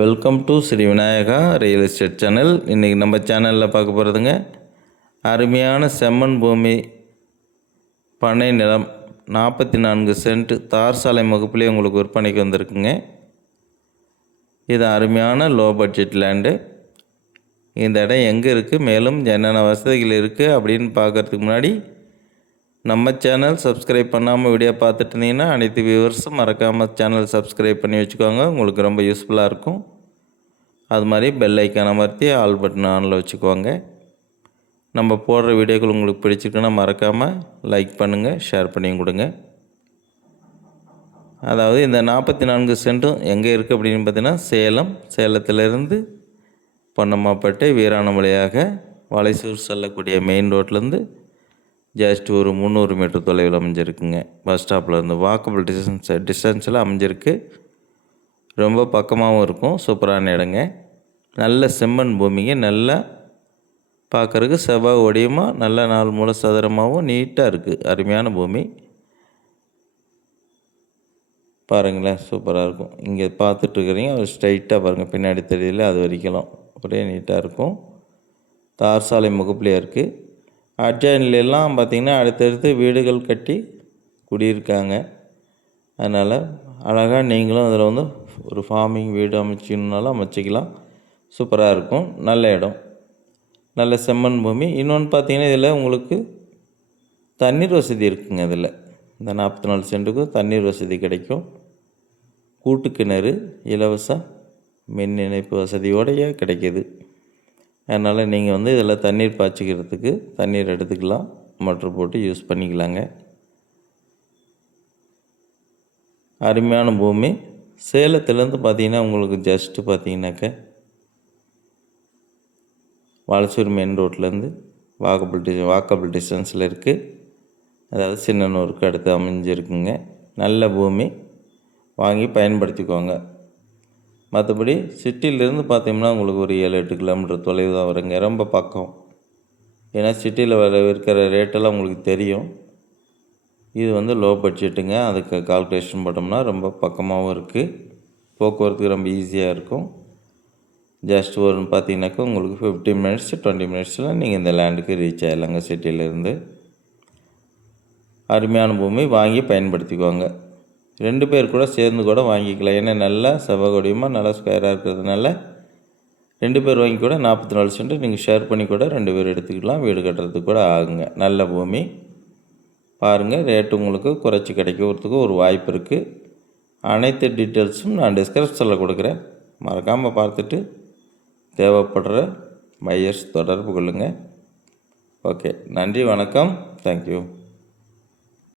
Welcome to Sri Vinayaka real estate channel. இன்றைக்கி நம்ம சேனலில் பார்க்க போகிறதுங்க, அருமையான செம்மண் பூமி பண்ணை நிலம் 44 சென்ட் தார் சாலை முகப்புலேயே உங்களுக்கு விற்பனைக்கு வந்திருக்குங்க. இது அருமையான லோ பட்ஜெட் லேண்டு. இந்த இடம் எங்கே இருக்குது, மேலும் என்னென்ன வசதிகள் இருக்குது அப்படின்னு பார்க்குறதுக்கு முன்னாடி நம்ம சேனல் சப்ஸ்கிரைப் பண்ணாமல் வீடியோ பார்த்துட்டு இருந்தீங்கன்னா அனைத்து வியூவர்ஸும் மறக்காமல் சேனல் சப்ஸ்கிரைப் பண்ணி வச்சுக்கோங்க. உங்களுக்கு ரொம்ப யூஸ்ஃபுல்லாக இருக்கும். அது மாதிரி பெல் ஐக்கான் அமர்த்தி ஆல் பட்டன் ஆனில் வச்சுக்கோங்க. நம்ம போடுற வீடியோக்கள் உங்களுக்கு பிடிச்சிருக்குன்னா மறக்காமல் லைக் பண்ணுங்கள், ஷேர் பண்ணி கொடுங்க. அதாவது இந்த 44 சென்ட்டும் எங்கே இருக்குது அப்படின்னு பார்த்தீங்கன்னா சேலத்திலேருந்து பொன்னம்மாப்பேட்டை வீராணம் வழியாக வளைசூர் செல்லக்கூடிய மெயின் ரோட்லேருந்து ஜஸ்ட் ஒரு 300 மீட்டர் தொலைவில் அமைஞ்சிருக்குங்க. பஸ் ஸ்டாப்லேருந்து வாக்கபிள் டிஸ்டன்ஸில் அமைஞ்சிருக்கு. ரொம்ப பக்கமாகவும் இருக்கும். சூப்பரான இடங்க. நல்ல செம்மண் பூமிங்க. நல்லா பார்க்குறதுக்கு செவ்வாய் ஒடியமாக நல்ல 4 மூல சதுரமாகவும் நீட்டாக இருக்குது. அருமையான பூமி பாருங்களேன், சூப்பராக இருக்கும். இங்கே பார்த்துட்ருக்குறீங்க, ஒரு ஸ்ட்ரைட்டாக பாருங்கள், பின்னாடி தெரியல, அது வரைக்கும் ஒரே நீட்டாக இருக்கும். தார் சாலை முகப்புலையாக இருக்குது. அட்ஜாயின்லாம் பார்த்திங்கன்னா அடுத்தடுத்து வீடுகள் கட்டி குடியிருக்காங்க. அதனால் அழகாக நீங்களும் அதில் வந்து ஒரு ஃபார்மிங் வீடு அமைச்சிங்கனாலும் அமைச்சிக்கலாம். சூப்பராக இருக்கும். நல்ல இடம், நல்ல செம்மண் பூமி. இன்னொன்று பார்த்திங்கன்னா இதில் உங்களுக்கு தண்ணீர் வசதி இருக்குங்க. இதில் இந்த 44 சென்ட்டுக்கும் தண்ணீர் வசதி கிடைக்கும். கூட்டு கிணறு, இலவச மின் இணைப்பு வசதியோடையே கிடைக்கிது. அதனால் நீங்கள் வந்து இதில் தண்ணீர் பாய்ச்சிக்கிறதுக்கு தண்ணீர் எடுத்துக்கலாம், மோட்ரு போட்டு யூஸ் பண்ணிக்கலாங்க. அருமையான பூமி. சேலத்துலேருந்து பார்த்தீங்கன்னா உங்களுக்கு ஜஸ்ட்டு பார்த்தீங்கன்னாக்க வலசூர் மெயின் ரோட்லேருந்து வாக்கபிள் டிஸ்டன்ஸில் இருக்குது. அதாவது சின்னனூருக்கு அடுத்து அமைஞ்சிருக்குங்க. நல்ல பூமி, வாங்கி பயன்படுத்திக்கோங்க. மற்றபடி சிட்டியிலேருந்து பார்த்தீங்கன்னா உங்களுக்கு ஒரு 7-8 கிலோமீட்டர் தொலைவு தான் வருங்க. ரொம்ப பக்கம். ஏன்னா சிட்டியில் இருக்கிற ரேட்டெல்லாம் உங்களுக்கு தெரியும். இது வந்து லோ பட்ஜெட்டுங்க. அதுக்கு கால்குலேஷன் போட்டோம்னா ரொம்ப பக்கமாகவும் இருக்குது. போக்குவரத்துக்கு ரொம்ப ஈஸியாக இருக்கும். ஜஸ்ட் ஒரு பார்த்தீங்கன்னாக்கா உங்களுக்கு 15 மினிட்ஸ் 20 மினிட்ஸில் நீங்கள் இந்த லேண்டுக்கு ரீச் ஆகிடலாங்க சிட்டியிலேருந்து. அருமையான பூமி, வாங்கி பயன்படுத்திக்குவாங்க. 2 பேர் கூட சேர்ந்து கூட வாங்கிக்கலாம். ஏன்னா நல்லா செவ்வகொடியமாக நல்லா ஸ்கொயராக இருக்கிறதுனால 2 பேர் வாங்கி கூட 44 சென்ட் நீங்கள் ஷேர் பண்ணி கூட 2 பேர் எடுத்துக்கலாம். வீடு கட்டுறதுக்கு கூட ஆகுங்க. நல்ல பூமி பாருங்கள். ரேட்டு உங்களுக்கு குறைச்சி கிடைக்கிறதுக்கு ஒரு வாய்ப்பு இருக்குது. அனைத்து டீட்டெயில்ஸும் நான் டிஸ்கிரிப்ஷனில் கொடுக்குறேன். மறக்காமல் பார்த்துட்டு தேவைப்படுற பையர்ஸ் தொடர்பு கொள்ளுங்கள். ஓகே, நன்றி, வணக்கம், தேங்க்யூ.